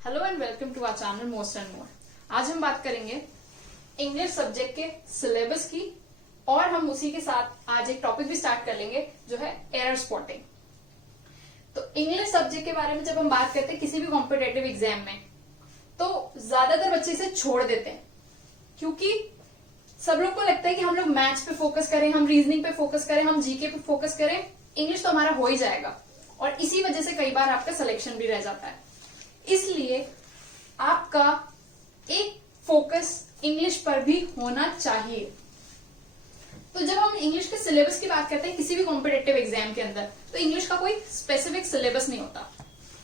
Hello and welcome to our channel most and more. आज हम बात करेंगे इंग्लिश सब्जेक्ट के सिलेबस की और हम उसी के साथ आज एक टॉपिक भी स्टार्ट कर लेंगे जो है एरर स्पॉटिंग। तो इंग्लिश सब्जेक्ट के बारे में जब हम बात करते हैं किसी भी कॉम्पिटेटिव एग्जाम में तो ज्यादातर बच्चे इसे छोड़ देते हैं क्योंकि सब लोग को लगता है कि हम लोग मैथ्स पे फोकस करें, हम रीजनिंग पे फोकस करें, हम जीके पे फोकस करें, इंग्लिश तो हमारा हो ही जाएगा। और इसी वजह से कई बार आपका सिलेक्शन भी रह जाता है। इसलिए आपका एक फोकस इंग्लिश पर भी होना चाहिए। तो जब हम इंग्लिश के सिलेबस की बात करते हैं किसी भी कॉम्पिटेटिव एग्जाम के अंदर तो इंग्लिश का कोई स्पेसिफिक सिलेबस नहीं होता।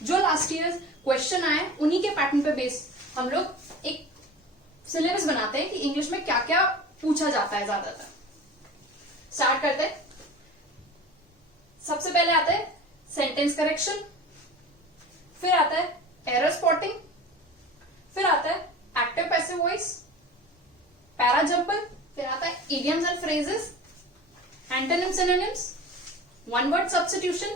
जो लास्ट ईयर क्वेश्चन आए उन्हीं के पैटर्न पे बेस हम लोग एक सिलेबस बनाते हैं कि इंग्लिश में क्या क्या पूछा जाता है। ज्यादातर स्टार्ट करते हैं। सबसे पहले आता है सेंटेंस करेक्शन, फिर आता है एरर स्पॉटिंग, फिर आता है active passive voice, para jumbles, फिर आता है idioms and phrases, antonyms synonyms, one word substitution,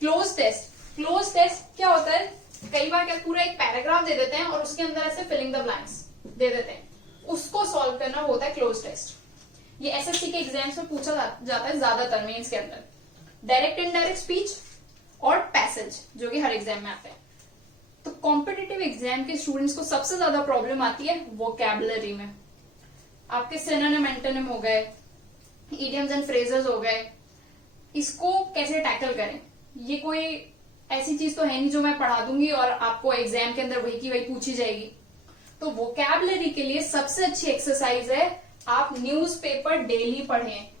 cloze test. Cloze test क्या होता है? कई बार क्या पूरा एक पैराग्राफ दे देते हैं और उसके अंदर ऐसे फिलिंग द ब्लैंक्स दे देते हैं, उसको सॉल्व करना होता है क्लोज टेस्ट। ये एसएससी के एग्जाम्स में पूछा जाता है ज्यादातर मेंस के अंदर। डायरेक्ट इनडायरेक्ट स्पीच और पैसेज जो कि हर एग्जाम में आते हैं। तो कॉम्पिटिटिव एग्जाम के स्टूडेंट्स को सबसे ज्यादा प्रॉब्लम आती है वोकैबुलरी में। आपके सिनोनिम एंटोनिम हो गए, इडियम्स एंड फ्रेजेस हो गए, इसको कैसे टैकल करें? ये कोई ऐसी चीज तो है नहीं जो मैं पढ़ा दूंगी और आपको एग्जाम के अंदर वही की वही पूछी जाएगी। तो वोकैबुलरी के लिए सबसे अच्छी एक्सरसाइज है आप न्यूज़पेपर डेली पढ़ें।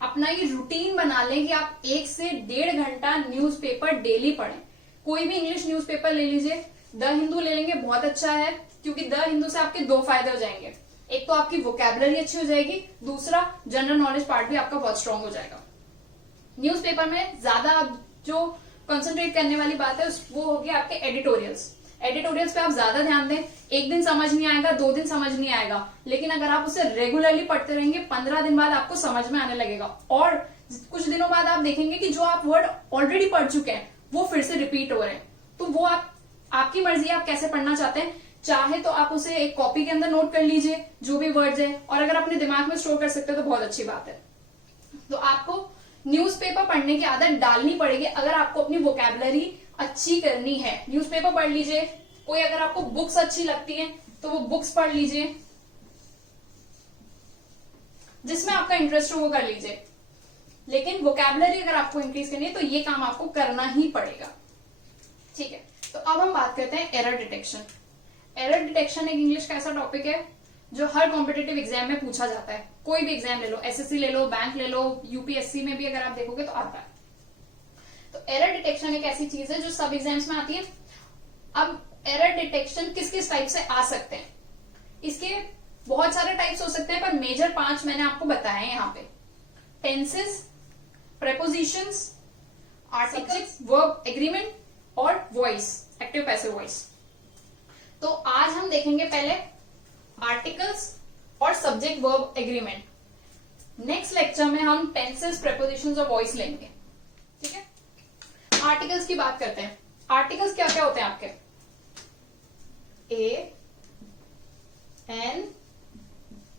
अपना ये रूटीन बना लें कि आप 1 से 1.5 घंटा न्यूज़पेपर डेली पढ़ें। कोई भी इंग्लिश न्यूज़पेपर ले लीजिए, द हिंदू ले लेंगे बहुत अच्छा है क्योंकि द हिंदू से आपके 2 फायदे हो जाएंगे। एक तो आपकी वोकैबुलरी अच्छी हो जाएगी, दूसरा जनरल नॉलेज पार्ट भी आपका बहुत स्ट्रांग हो जाएगा। न्यूज़पेपर में ज्यादा जो कंसंट्रेट करने वाली बात है वो होगी आपके एडिटोरियल्स। एडिटोरियल्स पे आप ज्यादा ध्यान दें। एक दिन समझ नहीं आएगा, 2 दिन समझ नहीं आएगा, लेकिन अगर आप उसे रेगुलरली पढ़ते रहेंगे 15 दिन बाद आपको समझ में आने लगेगा। और कुछ दिनों बाद आप देखेंगे कि जो आप वर्ड ऑलरेडी पढ़ चुके हैं वो फिर से रिपीट हो रहे हैं। तो वो आपकी मर्जी है आप कैसे पढ़ना चाहते हैं। चाहे तो आप उसे एक कॉपी के अंदर नोट कर लीजिए जो भी वर्ड्स है, और अगर अपने दिमाग में स्टोर कर सकते हैं तो बहुत अच्छी बात है। तो आपको न्यूज़पेपर पढ़ने की आदत डालनी पड़ेगी अगर आपको अपनी वोकैबुलरी अच्छी करनी है। न्यूज़पेपर पढ़ लीजिए। कोई अगर आपको बुक्स अच्छी लगती हैं तो वो बुक्स पढ़ लीजिए, जिसमें आपका इंटरेस्ट हो वो कर लीजिए। लेकिन वोकैबुलरी अगर आपको इंक्रीज करनी है तो ये काम आपको करना ही पड़ेगा। ठीक है, तो अब हम बात करते हैं एरर डिटेक्शन। एरर डिटेक्शन एक इंग्लिश का ऐसा टॉपिक है जो हर कॉम्पिटिटिव एग्जाम में पूछा जाता है। कोई भी एग्जाम ले लो, एसएससी ले लो, बैंक ले लो, यूपीएससी में भी अगर आप देखोगे तो आता है। तो एरर डिटेक्शन एक ऐसी चीज है जो सब एग्जाम्स में आती है। अब एरर डिटेक्शन किस किस टाइप से आ सकते हैं? इसके बहुत सारे टाइप्स हो सकते हैं पर मेजर 5 मैंने आपको बताए हैं यहाँ पे। Tenses, prepositions, articles, verb agreement और वॉइस, एक्टिव पैसिव वॉइस। तो आज हम देखेंगे पहले आर्टिकल्स और subject verb agreement. Next lecture में हम टेंसेस, प्रेपोजिशंस और वॉइस लेंगे। ठीक है, आर्टिकल्स की बात करते हैं। आर्टिकल्स क्या क्या होते हैं आपके? ए, एन,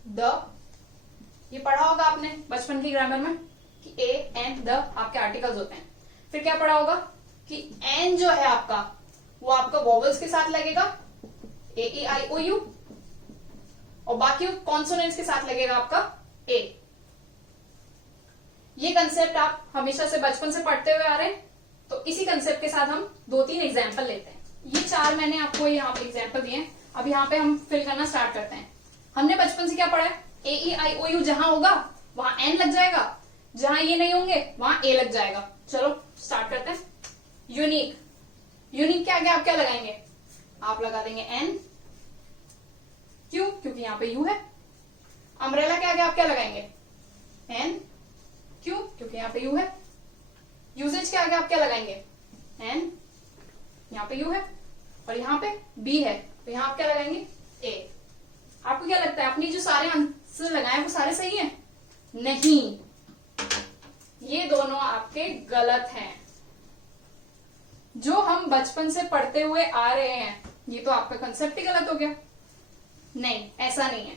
द। ये पढ़ा होगा आपने बचपन की ग्रामर में कि ए, एन, द आपके आर्टिकल्स होते हैं। फिर क्या पढ़ा होगा कि एन जो है आपका वो आपका वोवेल्स के साथ लगेगा, ए, ई, आई, ओ, यू, और बाकी कॉन्सोनेंट्स के साथ लगेगा आपका ए। ये कंसेप्ट आप हमेशा से बचपन से पढ़ते हुए आ रहे हैं, तो इसी कंसेप्ट के साथ हम 2-3 एग्जाम्पल लेते हैं। ये 4 मैंने आपको यहाँ पे एग्जाम्पल दिए हैं। अब यहाँ पे हम फिल करना स्टार्ट करते हैं। हमने बचपन से क्या पढ़ा है? ए, ई, आई, ओ, यू जहां होगा वहां एन लग जाएगा, जहां ये नहीं होंगे वहां ए लग जाएगा। चलो स्टार्ट करते हैं। यूनिक, यूनिक के आगे आप क्या लगाएंगे? आप लगा देंगे एन। क्यों? क्योंकि यहाँ पे यू है। अम्ब्रेला के आगे आप क्या लगाएंगे? एन। क्यों? क्योंकि यहाँ पे यू है। यूजेज के आगे आप क्या लगाएंगे? एन। यहाँ पे यू है और यहाँ पे बी है, तो यहाँ आप क्या लगाएंगे? ए। आपको क्या लगता है अपनी जो सारे आंसर लगाए वो सारे सही हैं? नहीं, ये गलत हैं। जो हम बचपन से पढ़ते हुए आ रहे हैं ये तो आपका कंसेप्ट ही गलत हो गया। नहीं, ऐसा नहीं है।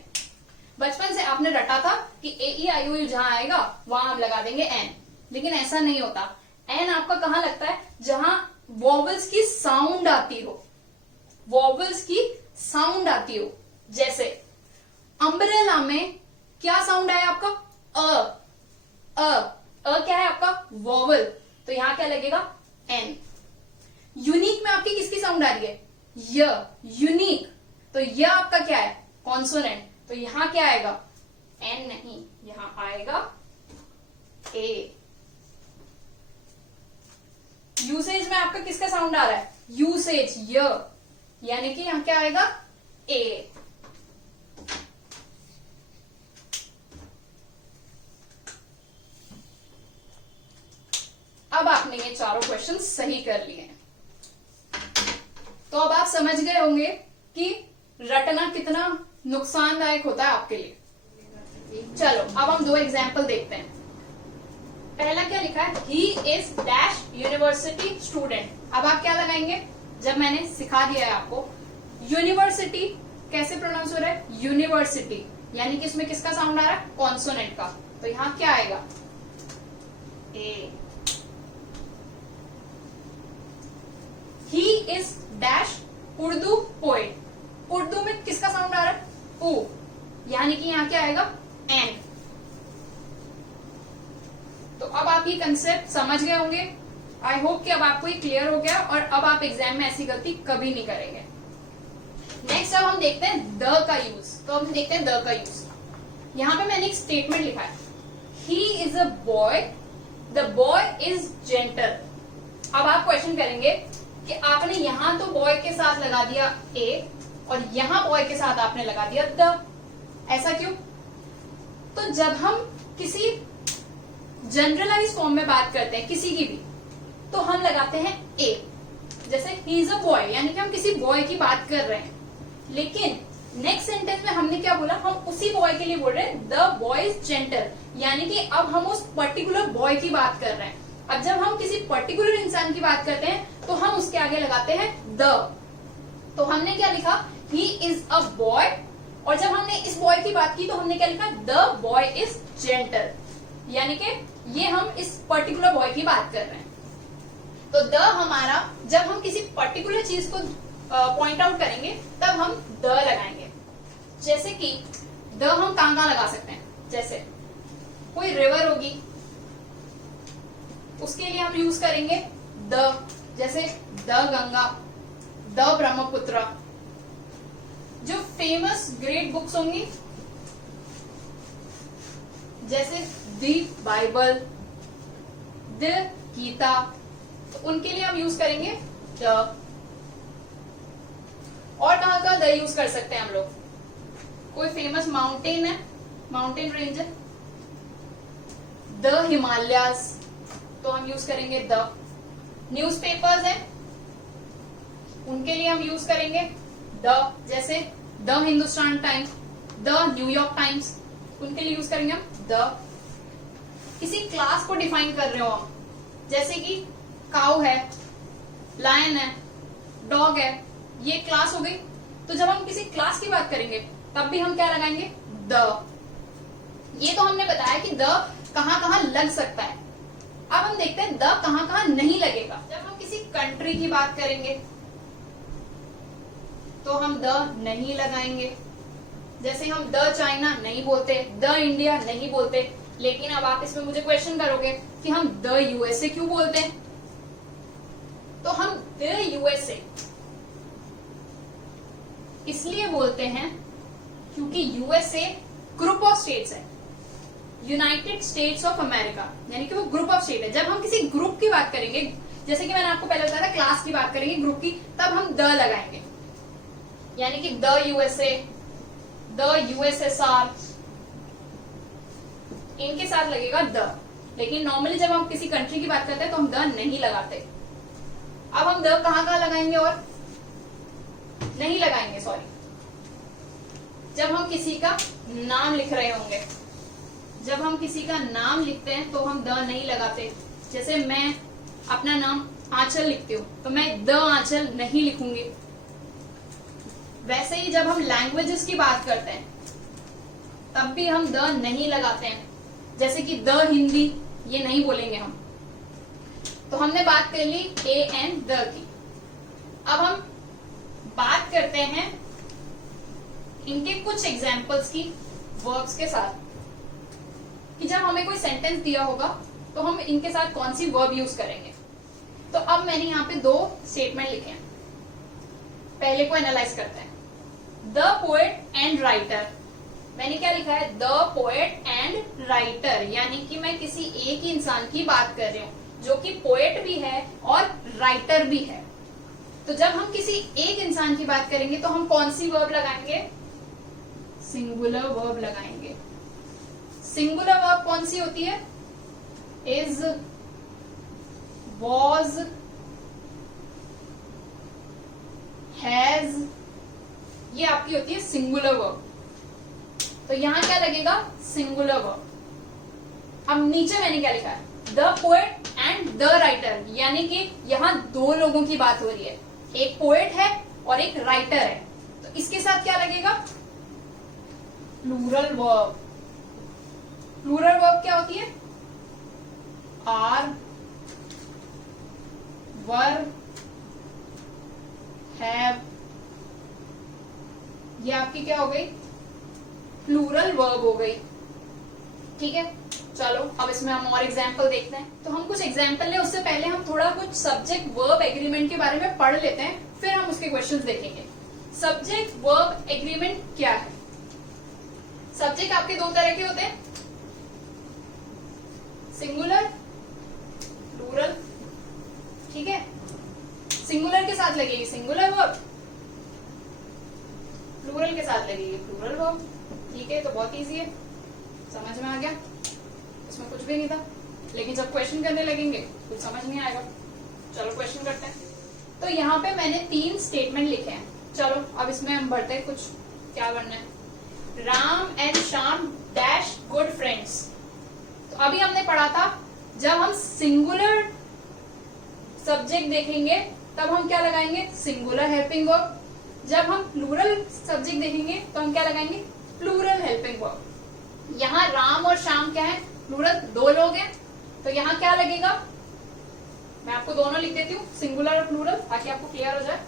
बचपन से आपने रटा था कि ए ई आई ओ यू जहां आएगा वहां हम लगा देंगे एन, लेकिन ऐसा नहीं होता। एन आपका कहां लगता है? जहां वॉवल्स की साउंड आती हो, वॉवल्स की साउंड आती हो। जैसे अम्ब्रेला में क्या साउंड आया आपका? अ क्या है आपका? वॉवल, तो यहां क्या लगेगा? एन। यूनिक में आपकी किसकी साउंड आ रही है? य, यूनिक, तो य आपका क्या है? कॉन्सोनेंट, तो यहां क्या आएगा? एन नहीं, यहां आएगा ए। यूसेज में आपका किसका साउंड आ रहा है? यूसेज, य, यानी कि यहां क्या आएगा? ए। अब आपने ये चारों क्वेश्चन सही कर लिए हैं, तो अब आप समझ गए होंगे कि रटना कितना नुकसानदायक होता है आपके लिए। चलो अब हम दो एग्जाम्पल देखते हैं। पहला क्या लिखा है? ही इज डैश यूनिवर्सिटी स्टूडेंट। अब आप क्या लगाएंगे? जब मैंने सिखा दिया है आपको यूनिवर्सिटी कैसे प्रोनाउंस हो रहा है? यूनिवर्सिटी, यानी कि इसमें किसका साउंड आ रहा है? कॉन्सोनेंट का, तो यहां क्या आएगा? A. He is dash Urdu poet. Urdu में किसका साउंड आ रहा है? ऊ, यानी कि यहां क्या आएगा? एन। तो अब आप ये कंसेप्ट समझ गए होंगे। आई होप कि अब आपको ये क्लियर हो गया और अब आप एग्जाम में ऐसी गलती कभी नहीं करेंगे। नेक्स्ट अब हम देखते हैं द का यूज। तो हम देखते हैं द का यूज। यहां पे मैंने एक स्टेटमेंट लिखा है, ही is a boy, the boy is gentle. अब आप क्वेश्चन करेंगे कि आपने यहां तो बॉय के साथ लगा दिया ए और यहां बॉय के साथ आपने लगा दिया द, ऐसा क्यों? तो जब हम किसी जनरलाइज फॉर्म में बात करते हैं किसी की भी, तो हम लगाते हैं ए। जैसे ही इज अ बॉय, यानी कि हम किसी बॉय की बात कर रहे हैं, लेकिन नेक्स्ट सेंटेंस में हमने क्या बोला? हम उसी बॉय के लिए बोल रहे हैं द बॉय इज जेंटल, यानी कि अब हम उस पर्टिकुलर बॉय की बात कर रहे हैं। अब जब हम किसी पर्टिकुलर इंसान की बात करते हैं तो हम उसके आगे लगाते हैं द। तो हमने क्या लिखा? ही इज अ बॉय, और जब हमने इस बॉय की बात की तो हमने क्या लिखा? द बॉय इज जेंटल, यानी कि ये हम इस पर्टिकुलर बॉय की बात कर रहे हैं। तो द हमारा, जब हम किसी पर्टिकुलर चीज को पॉइंट आउट करेंगे तब हम द लगाएंगे। जैसे कि द हम कहां कहां लगा सकते हैं? जैसे कोई रिवर होगी, उसके लिए हम यूज करेंगे द, जैसे द गंगा, द ब्रह्मपुत्र। जो फेमस ग्रेट बुक्स होंगी जैसे द बाइबल, द गीता, तो उनके लिए हम यूज करेंगे द। और कहां का द यूज कर सकते हैं हम लोग? कोई फेमस माउंटेन है, माउंटेन रेंज है, द हिमालयाज, तो हम यूज करेंगे द। न्यूज़पेपर्स हैं, उनके लिए हम यूज करेंगे द, जैसे the Hindustan times, the New York times, उनके लिए यूज करेंगे हम द। किसी क्लास को डिफाइन कर रहे हो हम, जैसे कि काउ है, लायन है, डॉग है, ये क्लास हो गई। तो जब हम किसी क्लास की बात करेंगे तब भी हम क्या लगाएंगे? द। ये तो हमने बताया कि द कहां कहां लग सकता है। अब हम देखते हैं द कहां कहां नहीं लगेगा। जब हम किसी कंट्री की बात करेंगे तो हम द नहीं लगाएंगे। जैसे हम द चाइना नहीं बोलते, द इंडिया नहीं बोलते, लेकिन अब आप इसमें मुझे क्वेश्चन करोगे कि हम द यूएसए क्यों बोलते हैं? तो हम द यूएसए इसलिए बोलते हैं क्योंकि यूएसए ग्रुप ऑफ स्टेट्स है, यूनाइटेड स्टेट्स ऑफ अमेरिका, यानी कि वो ग्रुप ऑफ स्टेट है। जब हम किसी ग्रुप की बात करेंगे, जैसे कि मैंने आपको पहले बताया था क्लास की बात करेंगे, ग्रुप की, तब हम द लगाएंगे, यानी कि द यूएसए, द यूएसएसआर, इनके साथ लगेगा द। लेकिन नॉर्मली जब हम किसी कंट्री की बात करते हैं तो हम द नहीं लगाते। अब हम द कहां कहां लगाएंगे और नहीं लगाएंगे? सॉरी, जब हम किसी का नाम लिख रहे होंगे, जब हम किसी का नाम लिखते हैं तो हम द नहीं लगाते, जैसे मैं अपना नाम आंचल लिखती हूँ तो मैं द आंचल नहीं लिखूंगी। वैसे ही जब हम लैंग्वेजेस की बात करते हैं तब भी हम द नहीं लगाते हैं, जैसे कि द हिंदी, ये नहीं बोलेंगे हम। तो हमने बात कर ली ए एंड द की। अब हम बात करते हैं इनके कुछ एग्जाम्पल्स की वर्ब्स के साथ, कि जब हमें कोई सेंटेंस दिया होगा तो हम इनके साथ कौन सी वर्ब यूज करेंगे। तो अब मैंने यहाँ पे 2 स्टेटमेंट लिखे हैं, पहले को एनालाइज करते हैं। द पोएट एंड राइटर, मैंने क्या लिखा है, द पोएट एंड राइटर, यानी कि मैं किसी एक ही इंसान की बात कर रही हूँ जो कि पोएट भी है और राइटर भी है। तो जब हम किसी एक इंसान की बात करेंगे तो हम कौन सी वर्ब लगाएंगे, सिंगुलर वर्ब लगाएंगे। सिंगुलर वर्ब कौन सी होती है, इज, वॉज, हैज, ये आपकी होती है सिंगुलर वर्ब। तो यहां क्या लगेगा, सिंगुलर वर्ब। अब नीचे मैंने क्या लिखा है, the poet and the writer, यानी कि यहां 2 लोगों की बात हो रही है, एक पोएट है और एक राइटर है। तो इसके साथ क्या लगेगा, प्लूरल वर्ब। प्लूरल वर्ब क्या होती है, आर, वर, हैव, ये आपकी क्या हो गई, प्लूरल वर्ब हो गई। ठीक है, चलो अब इसमें हम और एग्जाम्पल देखते हैं। तो हम कुछ एग्जाम्पल लें, उससे पहले हम थोड़ा कुछ सब्जेक्ट वर्ब एग्रीमेंट के बारे में पढ़ लेते हैं, फिर हम उसके क्वेश्चंस देखेंगे। सब्जेक्ट वर्ब एग्रीमेंट क्या है। सब्जेक्ट आपके 2 तरह के होते हैं, सिंगुलर, प्लूरल। ठीक है, सिंगुलर के साथ लगेगी सिंगुलर वर्ब, प्लूरल के साथ लगेगी प्लूरल वर्ब। ठीक है, तो बहुत इजी है, समझ में आ गया, इसमें कुछ भी नहीं था। लेकिन जब क्वेश्चन करने लगेंगे कुछ समझ नहीं आएगा। चलो क्वेश्चन करते हैं। तो यहाँ पे मैंने 3 स्टेटमेंट लिखे हैं। चलो अब इसमें हम बढ़ते हैं, कुछ क्या करना है। Ram and Shyam dash good friends. तो अभी हमने पढ़ा था जब हम सिंगुलर सब्जेक्ट देखेंगे तब हम क्या लगाएंगे, सिंगुलर हेल्पिंग वर्ब। जब हम प्लूरल सब्जेक्ट देखेंगे तो हम क्या लगाएंगे, प्लूरल हेल्पिंग वर्ब। यहाँ राम और श्याम क्या है, प्लूरल, 2 लोग हैं, तो यहाँ क्या लगेगा, मैं आपको दोनों लिख देती हूँ, सिंगुलर और प्लूरल, ताकि आपको क्लियर हो जाए।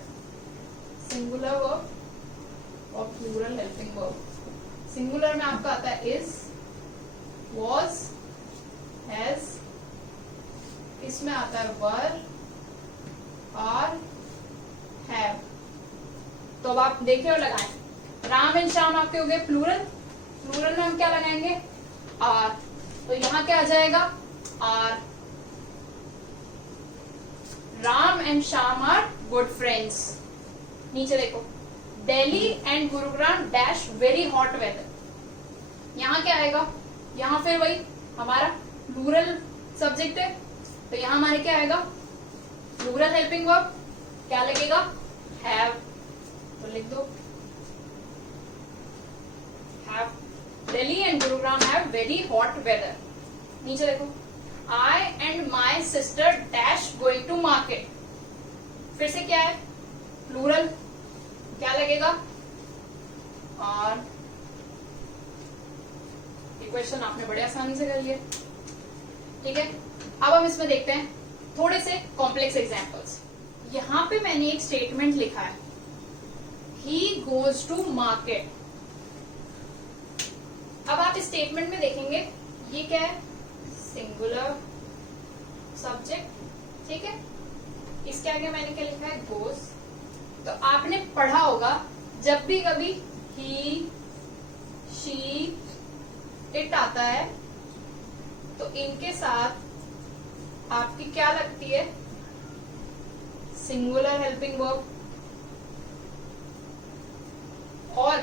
सिंगुलर वर्ब और प्लूरल हेल्पिंग वर्ब। सिंगुलर में आपका आता है इज, वॉज, हैज, इसमें आता है वर, आर, हैव। तो अब आप देखें और लगाएं। राम एंड श्याम आपके हो गए प्लूरल, प्लूरल में हम क्या लगाएंगे, आर। तो यहां क्या आ जाएगा, are. Ram and Shyam are good friends. नीचे देखो, Delhi and Gurugram dash very hot weather. यहां क्या आएगा, यहां फिर वही हमारा प्लूरल सब्जेक्ट है, तो यहां हमारे क्या आएगा, प्लूरल हेल्पिंग वर्ब, क्या लगेगा, हैव। तो लिख दो, have, Delhi and Gurugram have very hot weather. नीचे देखो, I and my sister dash going to market. फिर से क्या है, प्लूरल, क्या लगेगा, और। ये क्वेश्चन आपने बड़े आसानी से कर लिया। ठीक है, अब हम इसमें देखते हैं थोड़े से कॉम्प्लेक्स एग्जाम्पल्स। यहां पे मैंने एक स्टेटमेंट लिखा है, ही गोज टू मार्केट। अब आप इस स्टेटमेंट में देखेंगे ये क्या है, सिंगुलर सब्जेक्ट। ठीक है, इसके आगे मैंने क्या लिखा है, गोज। तो आपने पढ़ा होगा जब भी कभी ही, शी, इट आता है तो इनके साथ आपकी क्या लगती है, सिंगुलर हेल्पिंग वर्ब। और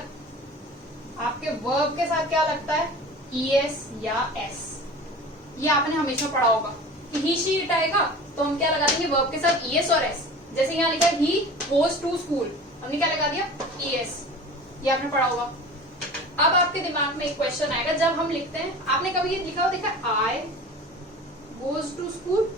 आपके वर्ब के साथ क्या लगता है, ईएस या एस। ये आपने हमेशा पढ़ा होगा कि ही, शी, इट आएगा तो हम क्या लगा देंगे, वर्ब के साथ ईएस और एस। जैसे यहाँ लिखा है ही गोज टू स्कूल, हमने क्या लगा दिया, ईएस। ये आपने पढ़ा होगा। अब आपके दिमाग में एक क्वेश्चन आएगा, जब हम लिखते हैं, आपने कभी ये लिखा हो देखा, आई गोज टू स्कूल,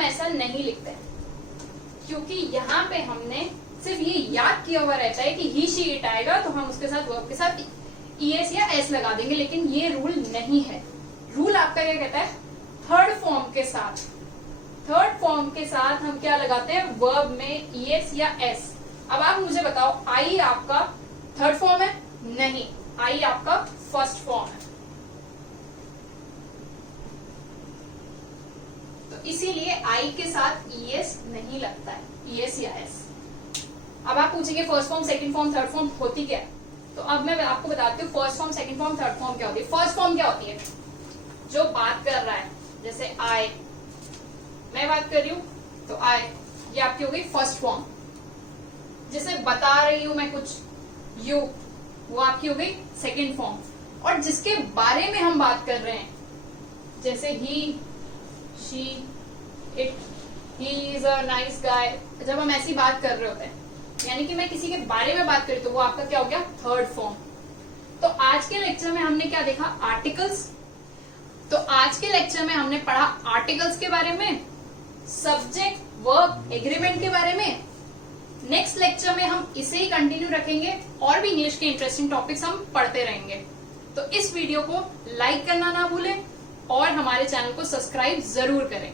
हम ऐसा नहीं लिखते क्योंकि यहाँ पे हमने सिर्फ ये याद किया हुआ रहता है कि ही शी इट आएगा तो हम उसके साथ वर्ब के साथ ईएस या एस लगा देंगे, लेकिन ये रूल नहीं है। रूल आपका क्या कहता है, थर्ड फॉर्म के साथ हम क्या लगाते हैं, वर्ब में ईएस या एस। अब आप मुझे बताओ, आई आपका थर्ड फॉर्म है? नहीं, आई आपका फर्स्ट फॉर्म है। तो इसीलिए आई के साथ ईएस नहीं लगता है, ईएस या एस। अब आप पूछेंगे first form, second form, third form होती क्या है? तो अब मैं आपको बताती हूँ first form, second form, third form क्या होती है। फर्स्ट फॉर्म क्या होती है, जो बात कर रहा है, जैसे आई, मैं बात कर रही हूं तो आई, ये आपकी हो गई फर्स्ट फॉर्म। जैसे बता रही हूं मैं कुछ, यू, वो आपकी हो गई सेकंड फॉर्म। और जिसके बारे में हम बात कर रहे हैं, जैसे ही, she, it, he is a nice guy, जब हम ऐसी बात कर रहे होते हैं, यानी कि मैं किसी के बारे में बात करी, तो वो आपका क्या हो गया, थर्ड फॉर्म। तो आज के लेक्चर में हमने क्या देखा, आर्टिकल्स। तो आज के लेक्चर में हमने पढ़ा आर्टिकल्स के बारे में, सब्जेक्ट, वर्ब, एग्रीमेंट के बारे में। नेक्स्ट लेक्चर में हम इसे ही कंटिन्यू रखेंगे और भी इंग्लिश के इंटरेस्टिंग टॉपिक्स हम पढ़ते रहेंगे। तो इस वीडियो को लाइक करना ना भूलें और हमारे चैनल को सब्सक्राइब जरूर करें।